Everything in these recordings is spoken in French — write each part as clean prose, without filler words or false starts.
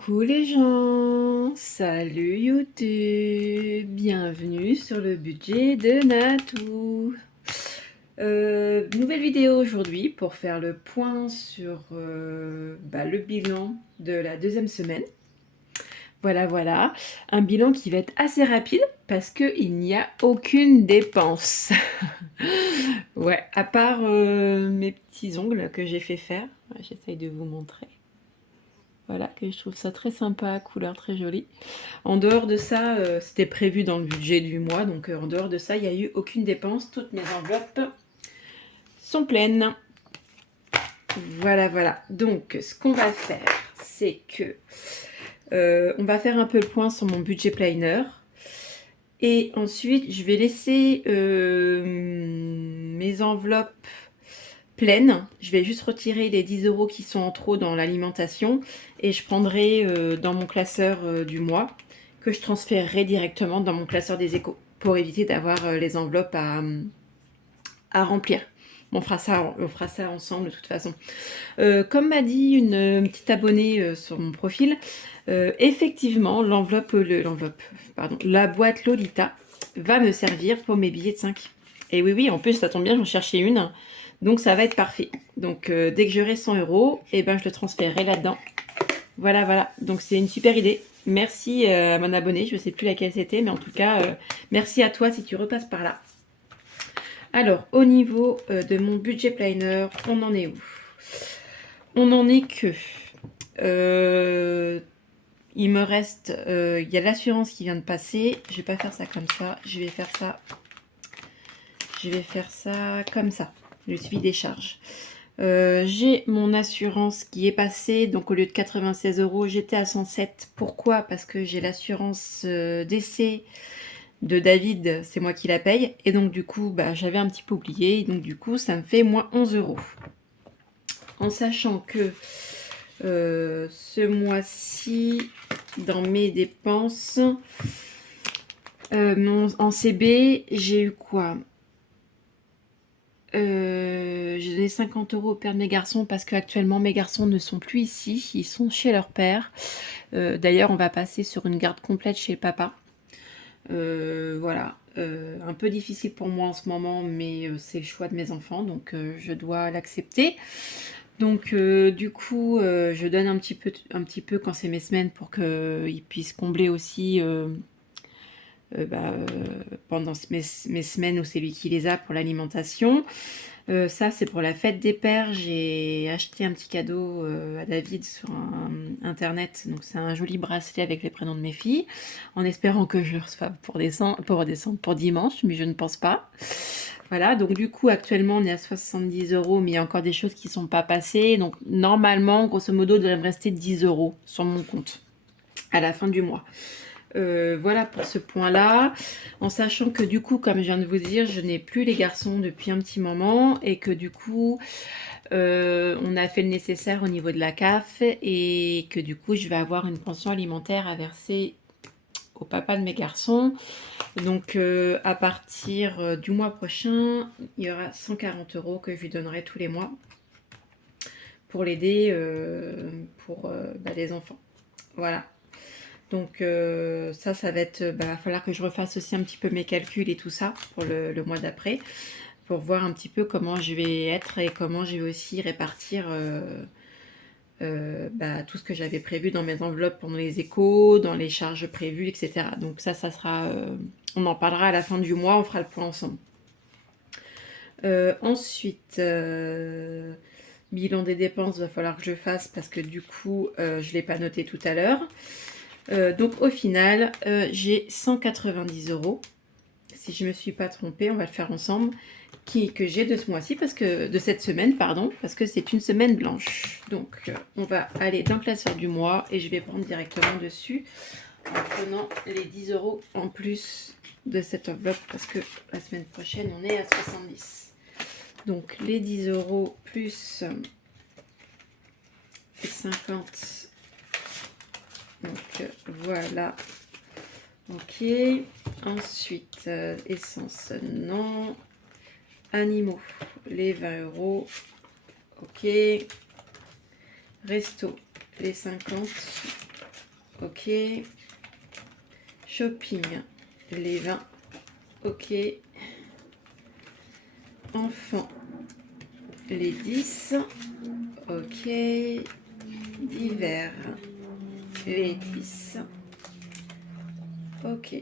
Coucou les gens, salut YouTube, bienvenue sur le budget de Natou. Nouvelle vidéo aujourd'hui pour faire le point sur le bilan de la deuxième semaine. Voilà, un bilan qui va être assez rapide parce qu'il n'y a aucune dépense. Ouais, à part mes petits ongles que j'ai fait faire, j'essaye de vous montrer. Voilà, que je trouve ça très sympa, couleur très jolie. En dehors de ça, c'était prévu dans le budget du mois, donc en dehors de ça, il n'y a eu aucune dépense. Toutes mes enveloppes sont pleines. Voilà. Donc, ce qu'on va faire, c'est que on va faire un peu le point sur mon budget planner. Et ensuite, je vais laisser mes enveloppes pleines. Je vais juste retirer les 10 € qui sont en trop dans l'alimentation et je prendrai dans mon classeur du mois que je transférerai directement dans mon classeur des échos pour éviter d'avoir les enveloppes à remplir. On fera ça ensemble de toute façon. Comme m'a dit une petite abonnée sur mon profil, effectivement, la boîte Lolita va me servir pour mes billets de 5. Et oui, en plus, ça tombe bien, j'en cherchais une. Donc, ça va être parfait. Donc, dès que j'aurai 100 €, eh ben, je le transférerai là-dedans. Voilà. Donc, c'est une super idée. Merci à mon abonné. Je ne sais plus laquelle c'était, mais en tout cas, merci à toi si tu repasses par là. Alors, au niveau de mon budget planner, on en est où? On en est que... il me reste... il y a l'assurance qui vient de passer. Je vais pas faire ça comme ça. Je vais faire ça comme ça. Le suivi des charges. J'ai mon assurance qui est passée. Donc, au lieu de 96 €, j'étais à 107. Pourquoi? Parce que j'ai l'assurance décès de David, c'est moi qui la paye. Et donc, du coup, j'avais un petit peu oublié. Et donc, du coup, ça me fait moins 11 €. En sachant que ce mois-ci, dans mes dépenses, en CB, j'ai eu quoi? J'ai donné 50 € au père de mes garçons parce qu'actuellement mes garçons ne sont plus ici, ils sont chez leur père. D'ailleurs, on va passer sur une garde complète chez le papa. Voilà, un peu difficile pour moi en ce moment, mais c'est le choix de mes enfants, donc je dois l'accepter. Donc du coup, je donne un petit peu quand c'est mes semaines pour qu'ils puissent combler aussi pendant mes semaines où c'est lui qui les a pour l'alimentation. Ça, c'est pour la fête des pères. J'ai acheté un petit cadeau à David sur internet. Donc, c'est un joli bracelet avec les prénoms de mes filles, en espérant que je le reçoive pour dimanche, mais je ne pense pas. Voilà, donc du coup, actuellement, on est à 70 €, mais il y a encore des choses qui ne sont pas passées. Donc, normalement, grosso modo, il devrait me rester 10 € sur mon compte à la fin du mois. Voilà pour ce point-là, en sachant que du coup, comme je viens de vous dire, je n'ai plus les garçons depuis un petit moment et que du coup, on a fait le nécessaire au niveau de la CAF et que du coup, je vais avoir une pension alimentaire à verser au papa de mes garçons. Donc, à partir du mois prochain, il y aura 140 € que je lui donnerai tous les mois pour l'aider pour les enfants. Voilà. Donc ça va être, va falloir que je refasse aussi un petit peu mes calculs et tout ça pour le mois d'après, pour voir un petit peu comment je vais être et comment je vais aussi répartir tout ce que j'avais prévu dans mes enveloppes pendant les échos, dans les charges prévues, etc. Donc ça sera, on en parlera à la fin du mois, on fera le point ensemble. Ensuite, bilan des dépenses, va falloir que je fasse parce que du coup, je ne l'ai pas noté tout à l'heure. Donc au final, j'ai 190 €. Si je ne me suis pas trompée, on va le faire ensemble. Que j'ai de ce mois-ci, de cette semaine, pardon, parce que c'est une semaine blanche. Donc on va aller dans le classeur du mois et je vais prendre directement dessus en prenant les 10 € en plus de cette enveloppe parce que la semaine prochaine on est à 70. Donc les 10 € plus les 50. Donc voilà. Ok. Ensuite, essence, non. Animaux, les 20 €. Ok. Resto, les 50. ok. Shopping, les 20, ok. Enfants, les 10, ok. Divers, les 10, ok.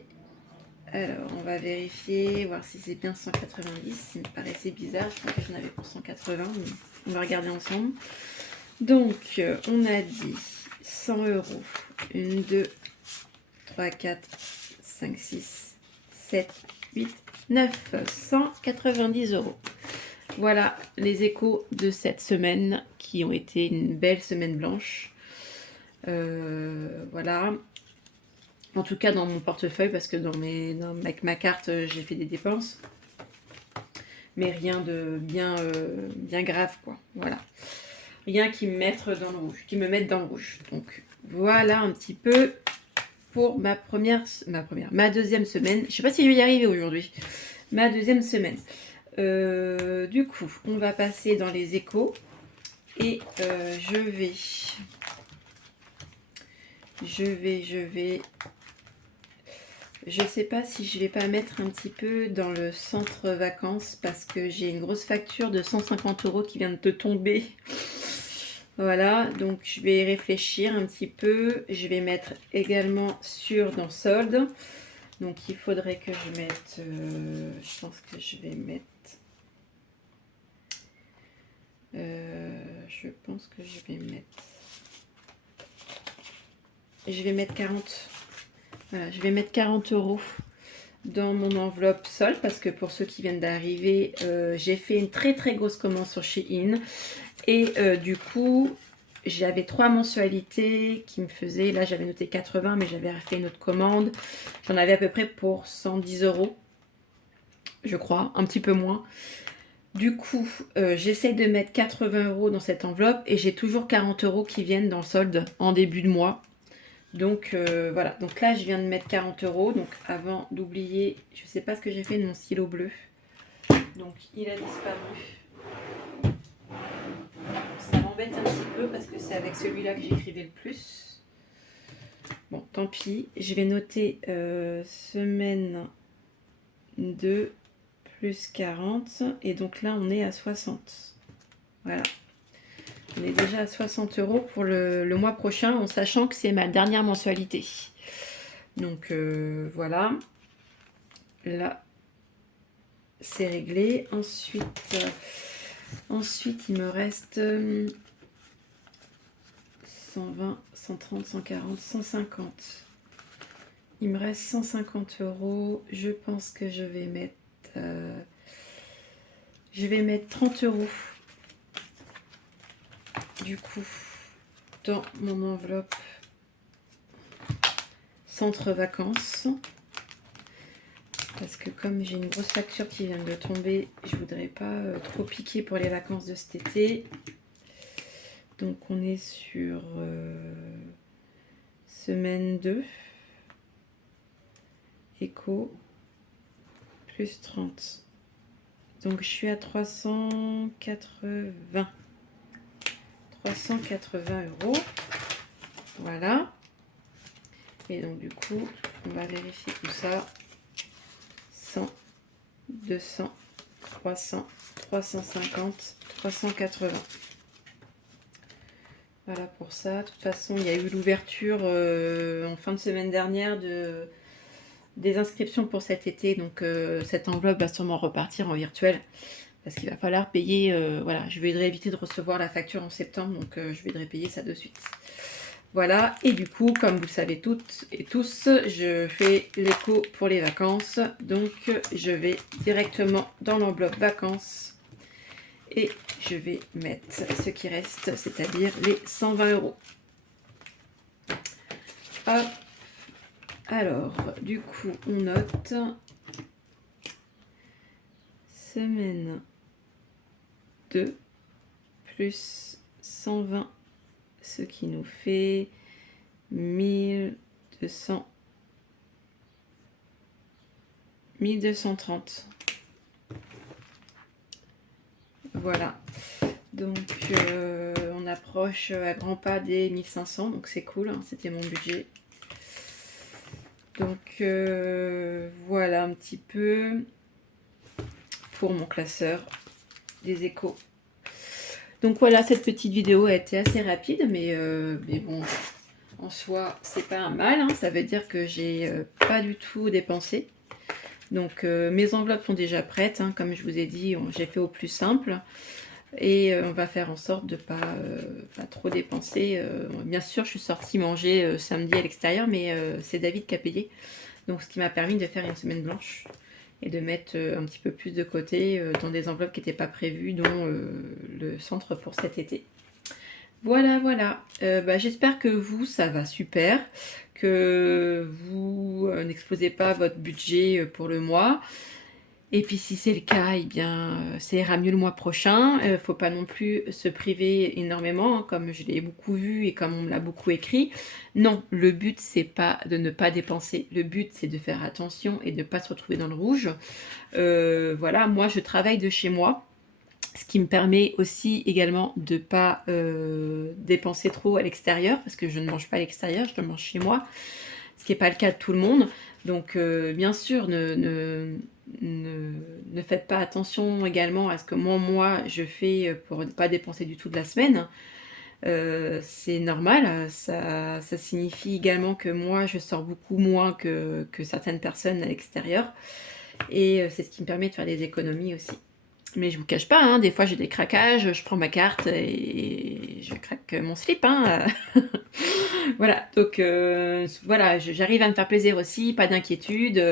Alors, on va vérifier, voir si c'est bien 190. Il me paraissait bizarre, je crois que j'en avais pour 180, mais on va regarder ensemble. Donc, on a dit 100 euros. 1, 2, 3, 4, 5, 6, 7, 8, 9, 190 euros. Voilà les échos de cette semaine qui ont été une belle semaine blanche. Voilà. En tout cas dans mon portefeuille, parce que avec ma carte, j'ai fait des dépenses. Mais rien de bien grave, quoi. Voilà. Rien qui me mette dans le rouge. Donc voilà un petit peu pour ma deuxième semaine. Je sais pas si je vais y arriver aujourd'hui. Ma deuxième semaine. Du coup, on va passer dans les échos. Et je sais pas si je vais pas mettre un petit peu dans le centre vacances parce que j'ai une grosse facture de 150 euros qui vient de tomber. Voilà, donc je vais réfléchir un petit peu. Je vais mettre également dans solde. Donc il faudrait que je mette, je pense que je vais mettre, je vais mettre 40. Voilà, je vais mettre 40 euros dans mon enveloppe solde parce que pour ceux qui viennent d'arriver, j'ai fait une très très grosse commande sur Shein et du coup j'avais 3 mensualités qui me faisaient, là j'avais noté 80 mais j'avais fait une autre commande, j'en avais à peu près pour 110 euros je crois, un petit peu moins. Du coup j'essaye de mettre 80 euros dans cette enveloppe et j'ai toujours 40 euros qui viennent dans le solde en début de mois. Donc voilà, donc là je viens de mettre 40 euros. Donc avant d'oublier, je sais pas ce que j'ai fait de mon stylo bleu. Donc il a disparu. Ça m'embête un petit peu parce que c'est avec celui-là que j'écrivais le plus. Bon, tant pis. Je vais noter semaine 2 plus 40. Et donc là on est à 60. Voilà. On est déjà à 60 euros pour le mois prochain, en sachant que c'est ma dernière mensualité. Donc voilà. Là, c'est réglé. Ensuite, il me reste 120, 130, 140, 150. Il me reste 150 euros. Je pense que je vais mettre 30 euros. Du coup, dans mon enveloppe centre vacances. Parce que comme j'ai une grosse facture qui vient de tomber, je voudrais pas trop piquer pour les vacances de cet été. Donc on est sur semaine 2. Éco plus 30. Donc je suis à 380. 380 euros. Voilà. Et donc du coup, on va vérifier tout ça. 100, 200, 300, 350, 380. Voilà pour ça. De toute façon, il y a eu l'ouverture en fin de semaine dernière des inscriptions pour cet été. Donc cette enveloppe va sûrement repartir en virtuel. Parce qu'il va falloir payer. Voilà, je voudrais éviter de recevoir la facture en septembre. Donc je voudrais payer ça de suite. Voilà, et du coup, comme vous le savez toutes et tous, je fais l'écho pour les vacances. Donc, je vais directement dans l'enveloppe vacances et je vais mettre ce qui reste, c'est-à-dire les 120 euros. Hop. Alors, du coup, on note semaine 2 plus 120, ce qui nous fait 1230. Voilà. Donc on approche à grands pas des 1500, donc c'est cool, hein, c'était mon budget. Donc voilà un petit peu pour mon classeur des échos. Donc voilà, cette petite vidéo a été assez rapide, mais bon, en soi, c'est pas un mal, hein. Ça veut dire que j'ai pas du tout dépensé. Donc mes enveloppes sont déjà prêtes, hein, comme je vous ai dit, j'ai fait au plus simple. Et on va faire en sorte de pas trop dépenser. Bien sûr, je suis sortie manger samedi à l'extérieur, mais c'est David qui a payé. Donc ce qui m'a permis de faire une semaine blanche et de mettre un petit peu plus de côté dans des enveloppes qui n'étaient pas prévues, dont le centre pour cet été. Voilà, voilà. J'espère que vous, ça va super, que vous n'explosez pas votre budget pour le mois. Et puis si c'est le cas, eh bien, ça ira mieux le mois prochain. Faut pas non plus se priver énormément, hein, comme je l'ai beaucoup vu et comme on me l'a beaucoup écrit. Non, le but, c'est pas de ne pas dépenser. Le but, c'est de faire attention et de ne pas se retrouver dans le rouge. Voilà, moi, je travaille de chez moi, ce qui me permet aussi également de ne pas dépenser trop à l'extérieur, parce que je ne mange pas à l'extérieur, je le mange chez moi, ce qui n'est pas le cas de tout le monde. Donc, bien sûr, ne faites pas attention également à ce que moi je fais pour ne pas dépenser du tout de la semaine. C'est normal, ça signifie également que moi je sors beaucoup moins que certaines personnes à l'extérieur, et c'est ce qui me permet de faire des économies aussi. Mais je vous cache pas, hein, des fois j'ai des craquages, je prends ma carte et je craque mon slip, hein. Voilà, donc voilà, j'arrive à me faire plaisir aussi, pas d'inquiétude.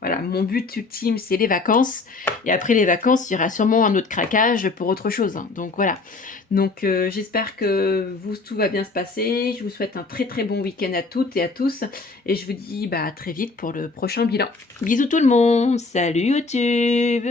Voilà, mon but ultime, c'est les vacances. Et après les vacances, il y aura sûrement un autre craquage pour autre chose, hein. Donc voilà. Donc j'espère que tout va bien se passer. Je vous souhaite un très très bon week-end à toutes et à tous. Et je vous dis à très vite pour le prochain bilan. Bisous tout le monde. Salut YouTube.